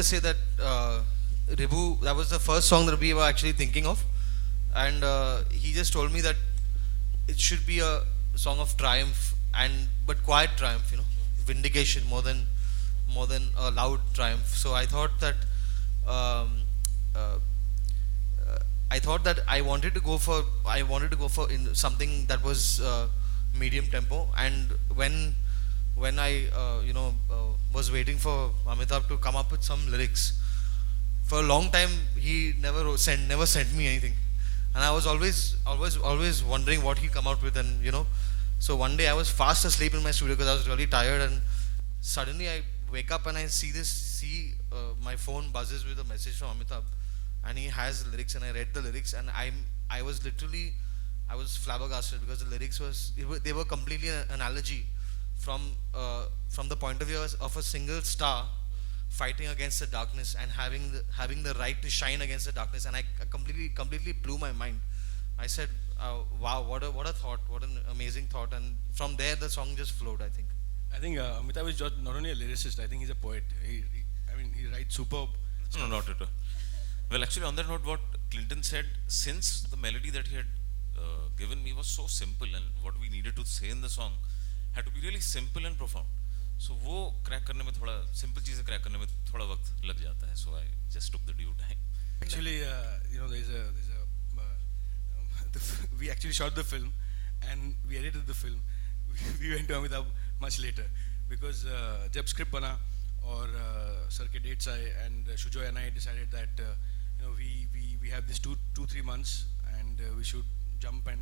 just say that Ribhu, that was the first song that we were actually thinking of, and he just told me that it should be a song of triumph and but quiet triumph, vindication more than a loud triumph. So um, uh, I thought that I wanted to go for in something that was medium tempo, and when I was waiting for Amitabh to come up with some lyrics. For a long time, he never sent me anything, and I was always wondering what he'd come out with, and so one day I was fast asleep in my studio because I was really tired, and suddenly I wake up and I see my phone buzzes with a message from Amitabh, and he has lyrics, and I read the lyrics, and I was literally I was flabbergasted because the lyrics they were completely an analogy from from the point of view of a single star fighting against the darkness and having the right to shine against the darkness, and I completely blew my mind. I said, wow, what a thought, what an amazing thought, and from there the song just flowed, I think. I think Amitabh is just not only a lyricist. I think he's a poet. I mean, he writes superb No, stuff. not at all. Well, actually, on that note, what Clinton said, since the melody that he had given me was so simple, and what we needed to say in the song had to be really simple and profound. So वो crack करने में थोड़ा simple चीज़ें crack करने में थोड़ा वक्त लग जाता है. So I just took the due time. Actually, we actually shot the film, and we edited the film. We went to Amitabh much later because जब script बना और sir के dates आए, and Shujoy and I decided that we have this 2-3 months, and we should jump and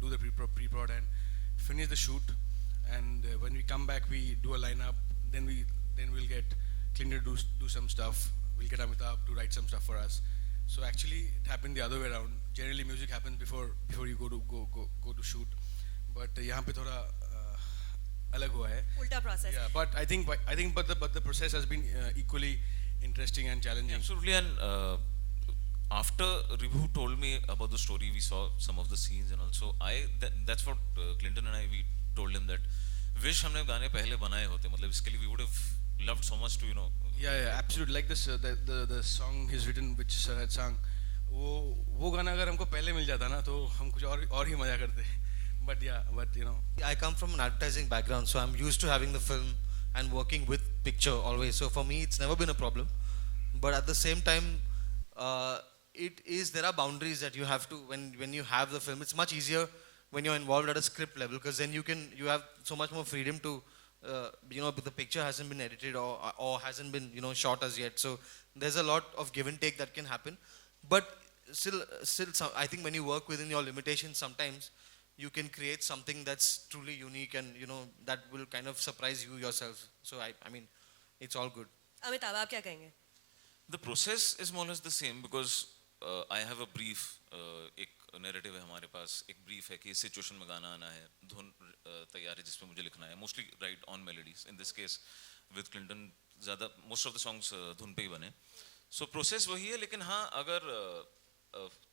do the pre-prod and finish the shoot, and when we come back we do a lineup. Then we'll get Clinton to do some stuff. We'll get Amitabh to write some stuff for us. So actually it happened the other way around. Generally music happens before you go to shoot, but यहाँ पे थोड़ा अलग हुआ है. Ulta process. Yeah, but I think the process has been equally interesting and challenging. Absolutely, and after Ribhu told me about the story, we saw some of the scenes, and also that's what Clinton and I, we told him that wish हमने गाने पहले बनाए होते, मतलब इसके लिए we would have loved so much to Yeah, absolutely. Like this, the song he's written, which sir had sung, वो गाना अगर हमको पहले मिल जाता ना तो हम कुछ और ही मजा करते. But I come from an advertising background, so I'm used to having the film and working with picture always. So for me, it's never been a problem. But at the same time, there are boundaries that you have to when you have the film. It's much easier when you're involved at a script level, because then you have so much more freedom to the picture hasn't been edited or hasn't been shot as yet. So there's a lot of give and take that can happen. But still, I think when you work within your limitations, sometimes you can create something that's truly unique, and that will kind of surprise you yourself. So I mean, it's all good. Amitabh आप क्या कहेंगे? The process is more or less the same because I have a brief, एक narrative है हमारे पास, एक brief है कि इस situation में गाना आना है, धुन तैयार है जिसमें मुझे लिखना है. Mostly write on melodies. In this case, with Clinton, ज़्यादा most of the songs धुन पे ही बने. So process वही है, लेकिन हाँ अगर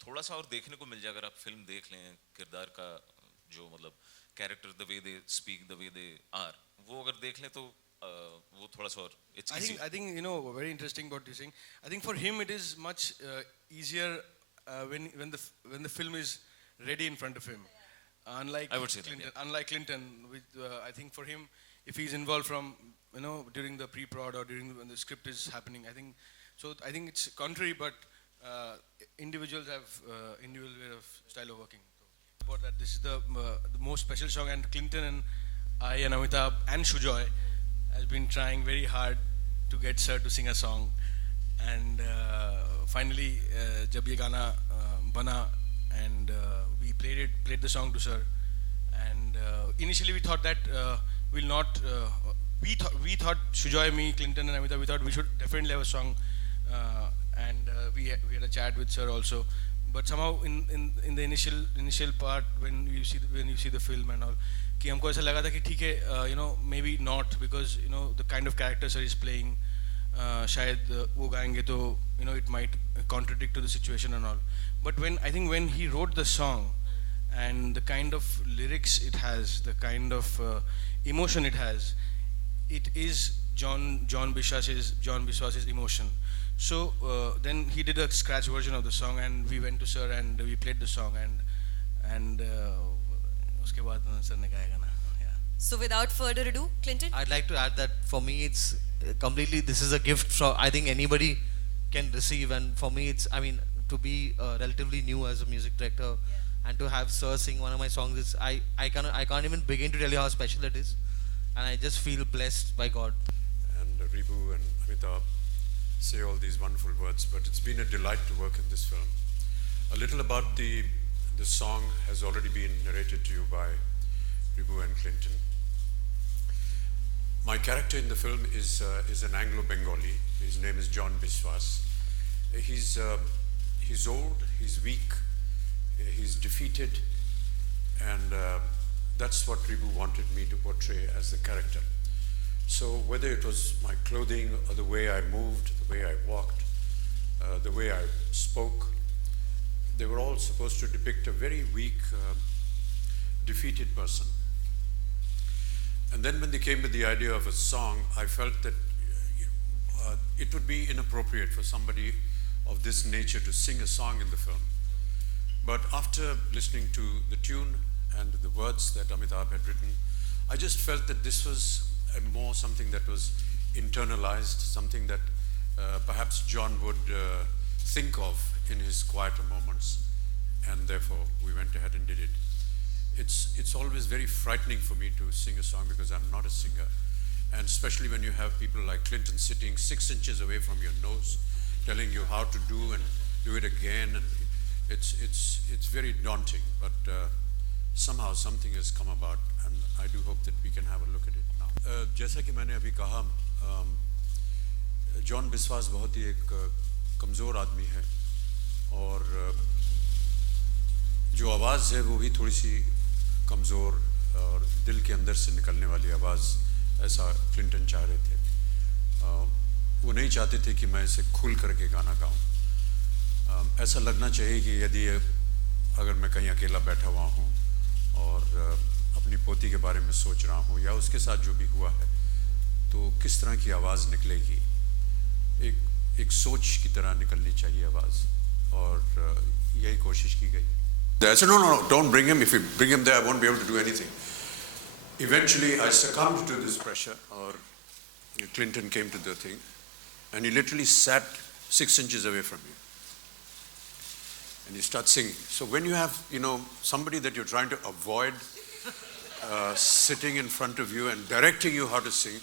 थोड़ा सा और देखने को मिल जाए, अगर आप फिल्म देख लें, किरदार का जो मतलब character, the way they speak, the way they are, वो अगर देख लें तो वो थोड़ा सा और it's easy. I think very interesting what you're saying. I think for him it is much easier when the film is ready in front of him. Unlike I would say Clinton, that, yeah. unlike Clinton, I think for him, if he's involved from during the pre-prod or when the script is happening, I think it's contrary, but individuals have individual way of style of working. About that, this is the most special song, and Clinton and I and Amitabh and Shujoy has been trying very hard to get sir to sing a song, and finally जब ये गाना बना, and we played the song to sir, and initially we thought that we'll not we thought Shujoy, me, Clinton and Amitabh, we thought we should definitely have a song, and we had a chat with sir also, but somehow in the initial part when you see the film and all, कि हमको ऐसा लगा था कि ठीक है, maybe not, because the kind of character sir is playing, शायद वो गाएंगे तो it might contradict to the situation and all. But when he wrote the song and the kind of lyrics it has, the kind of emotion it has, it is John Biswas's emotion. So then he did a scratch version of the song, and we went to sir and we played the song, and उसके बाद sir ने गाया गाना. Yeah. So without further ado, Clinton? I'd like to add that for me it's completely, this is a gift from, I think anybody can receive, and for me it's, I mean, to be relatively new as a music director and to have Sir sing one of my songs, is I can't even begin to tell you how special it is, and I just feel blessed by God. And Ribhu and Amitabh say all these wonderful words, but it's been a delight to work in this film. A little about the song has already been narrated to you by Ribhu and Clinton. My character in the film is an Anglo-Bengali. His name is John Biswas. He's old, he's weak, he's defeated, and that's what Ribhu wanted me to portray as the character. So whether it was my clothing or the way I moved, the way I walked, the way I spoke, they were all supposed to depict a very weak, defeated person. And then when they came with the idea of a song, I felt that it would be inappropriate for somebody of this nature to sing a song in the film. But after listening to the tune and the words that Amitabh had written, I just felt that this was more something that was internalized, something that perhaps John would think of in his quieter moments, and therefore we went ahead and did it. It's always very frightening for me to sing a song because I'm not a singer, and especially when you have people like Clinton sitting 6 inches away from your nose, telling you how to do and do it again, and it's very daunting. But somehow something has come about, and I do hope that we can have a look at it now. जैसा कि मैंने अभी कहा, John बिस्वास बहुत ही एक कमज़ोर आदमी है, और जो आवाज़ है वो भी थोड़ी सी कमज़ोर और दिल के अंदर से निकलने वाली आवाज़, ऐसा क्लिंटन चाह रहे थे. वो नहीं चाहते थे कि मैं इसे खुल करके गाना गाऊं. ऐसा लगना चाहिए कि यदि अगर मैं कहीं अकेला बैठा हुआ हूं और अपनी पोती के बारे में सोच रहा हूं या उसके साथ जो भी हुआ है, तो किस तरह की आवाज़ निकलेगी. एक सोच की तरह निकलनी चाहिए आवाज़, और यही कोशिश की गई. I said, no, don't bring him. If you bring him there, I won't be able to do anything. Eventually, I succumbed to this pressure, or Clinton came to the thing, and he literally sat 6 inches away from me. And he starts singing. So when you have, somebody that you're trying to avoid sitting in front of you and directing you how to sing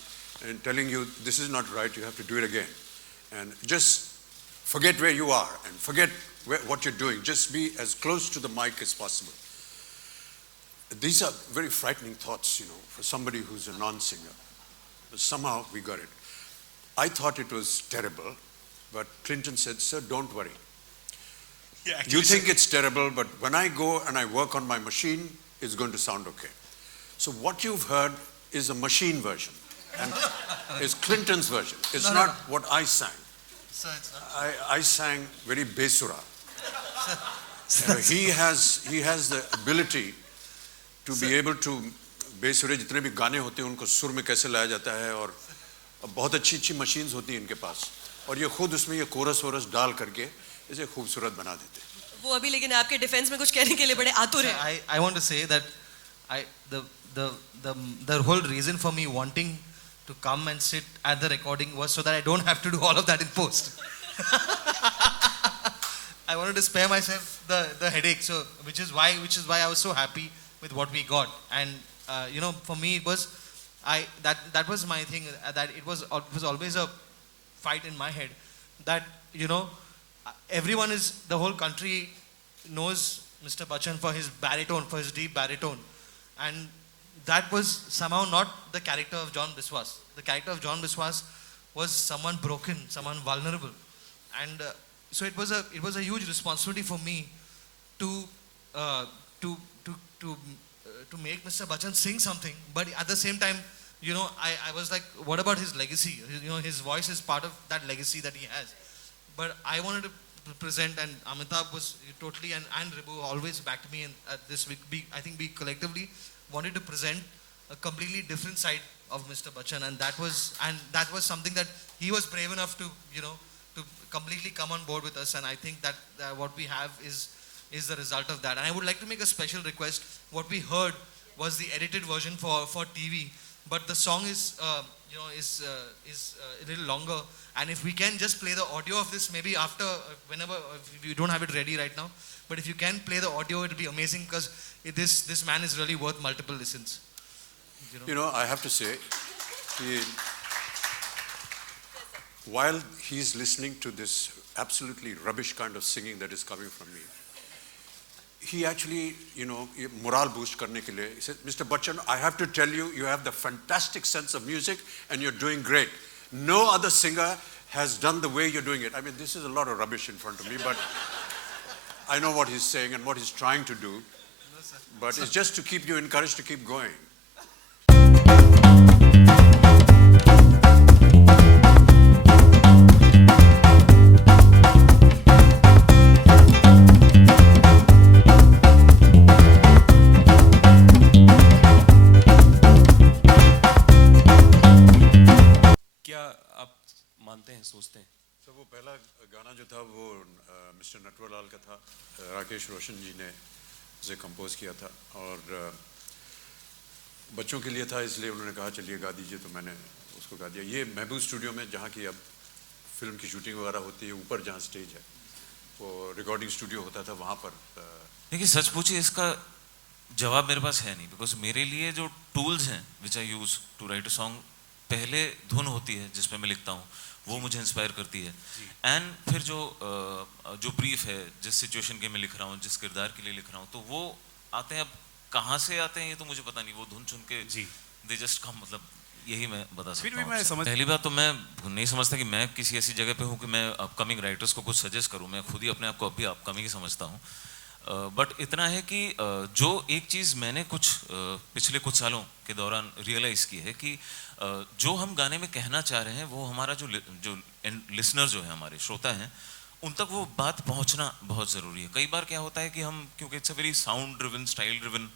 and telling you this is not right, you have to do it again. And just forget where you are and forget what you're doing. Just be as close to the mic as possible. These are very frightening thoughts, for somebody who's a non-singer. But somehow we got it. I thought it was terrible, but Clinton said, sir, don't worry. Yeah, You think it's terrible, but when I go and I work on my machine, it's going to sound okay. So what you've heard is a machine version, and it's Clinton's version. It's not what I sang. So it's not. I sang very besura. He has the ability to be able to, बेसुरे जितने भी गाने होते हैं उनको सुर में कैसे लाया जाता है, और बहुत अच्छी मशीन्स होती हैं इनके पास, और ये खुद उसमें ये कोरस वोरस डाल करके इसे खूबसूरत बना देते हैं. वो अभी लेकिन आपके डिफेंस में कुछ कहने के लिए बड़े आतुर हैं. I want to say that the whole reason for me wanting to come and sit at the recording was so that I don't have to do all of that in post. I wanted to spare myself the headache, so which is why I was so happy with what we got. And for me it was that was my thing, that it was always a fight in my head that everyone the whole country knows Mr. Bachchan for his baritone, for his deep baritone, and that was somehow not the character of John Biswas. The character of John Biswas was someone broken, someone vulnerable, and so it was a huge responsibility for me to make Mr. Bachchan sing something, but at the same time, I was like, what about his legacy? His voice is part of that legacy that he has. But I wanted to present, and Amitabh was totally, and Ribhu always backed me in this week. I think we collectively wanted to present a completely different side of Mr. Bachchan, and that was something that he was brave enough to, to completely come on board with us, and I think that what we have is the result of that. And I would like to make a special request. What we heard was the edited version for TV, but the song is a little longer. And if we can just play the audio of this maybe after, whenever, if you don't have it ready right now, but if you can play the audio, it will be amazing, because this man is really worth multiple listens. I have to say, while he's listening to this absolutely rubbish kind of singing that is coming from me, he actually, morale boost karne ke liye, he said, Mr. Bachchan, I have to tell you, you have the fantastic sense of music and you're doing great. No other singer has done the way you're doing it. I mean, this is a lot of rubbish in front of me, but I know what he's saying and what he's trying to do. But it's just to keep you encouraged to keep going. सोचते हैं तो वो पहला गाना जो था वो mister Natwarlal का था, राकेश रोशन जी ने उसे कंपोज किया था और बच्चों के लिए था, इसलिए उन्होंने कहा चलिए गा दीजिए, तो मैंने उसको गा दिया। ये महबूब स्टूडियो में जहाँ की अब फिल्म की शूटिंग वगैरह होती है, ऊपर जहाँ स्टेज है, वो रिकॉर्डिंग स्टूडियो होता था, वहाँ पर। देखिए सच पूछिए, इसका जवाब मेरे पास है नहीं, बिकॉज मेरे लिए जो टूल्स हैं which I use to write a song, पहले धुन होती है जिसमें मैं लिखता हूँ, वो मुझे इंस्पायर करती है, एंड फिर जो ब्रीफ है, जिस सिचुएशन के मैं लिख रहा हूँ, जिस किरदार के लिए लिख रहा हूँ, तो वो आते हैं। अब कहाँ से आते हैं ये तो मुझे पता नहीं, वो धुन सुन के दे जस्ट कम, मतलब यही मैं बता सकता हूँ। पहली बात तो मैं नहीं समझता कि मैं किसी ऐसी जगह पे हूँ कि मैं अपकमिंग राइटर्स को कुछ सजेस्ट करूँ, मैं खुद ही अपने आप को अभी अपकमिंग ही समझता हूँ। बट इतना है कि जो एक चीज़ मैंने कुछ पिछले कुछ सालों के दौरान रियलाइज़ की है कि जो हम गाने में कहना चाह रहे हैं, वो हमारा जो लिसनर जो है, हमारे श्रोता हैं, उन तक वो बात पहुंचना बहुत ज़रूरी है। कई बार क्या होता है कि हम, क्योंकि it's a very sound driven, style driven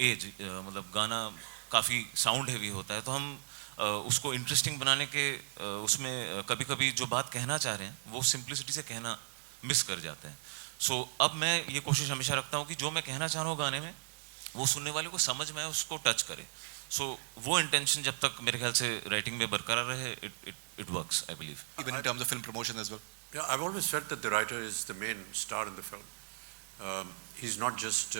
age, मतलब गाना काफ़ी साउंड हैवी होता है, तो हम उसको इंटरेस्टिंग बनाने के उसमें कभी कभी जो बात कहना चाह रहे हैं वो सिंप्लिसिटी से कहना मिस कर जाते हैं। सो अब मैं ये कोशिश हमेशा रखता हूँ कि जो मैं कहना चाह रहा हूँ गाने में, वो सुनने वाले को समझ में आए, उसको टच करे। सो वो इंटेंशन जब तक मेरे ख्याल से राइटिंग में बरकरार रहे, it works, I believe. Even in terms of film promotion as well. Yeah, I've always felt that the writer is the main star in the film. He's not just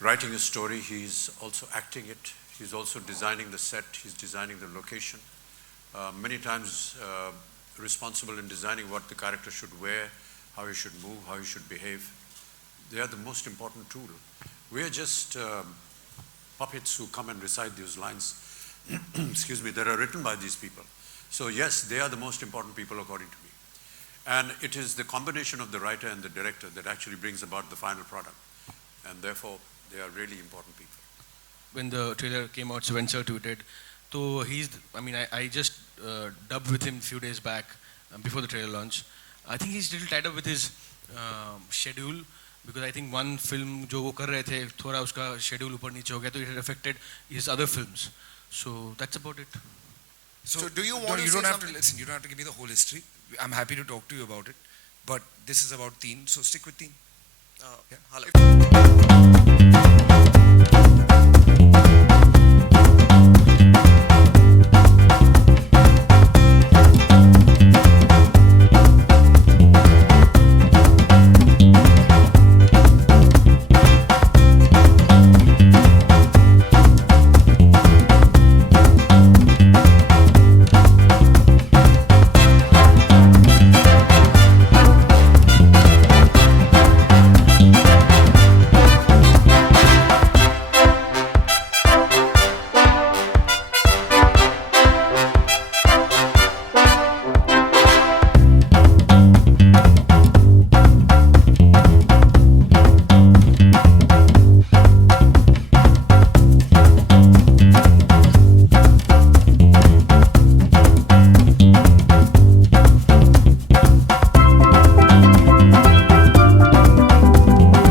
writing a story, he's also acting it. He's also designing the set, he's designing the location. Many times responsible in designing what the character should wear, how he should move, how he should behave. They are the most important tool. We are just puppets who come and recite these lines, excuse me, that are written by these people. So yes, they are the most important people according to me. And it is the combination of the writer and the director that actually brings about the final product. And therefore, they are really important people. When the trailer came out, Spencer tweeted, so I just dubbed with him a few days back before the trailer launch. I think he's still tied up with his schedule, because I think one film जो वो कर रहे थे, थोड़ा उसका schedule ऊपर नीचे हो गया, तो it had affected his other films. So that's about it. So do you want you don't have to listen, you don't have to give me the whole history. I'm happy to talk to you about it, but this is about TE3N, so stick with TE3N. Yeah.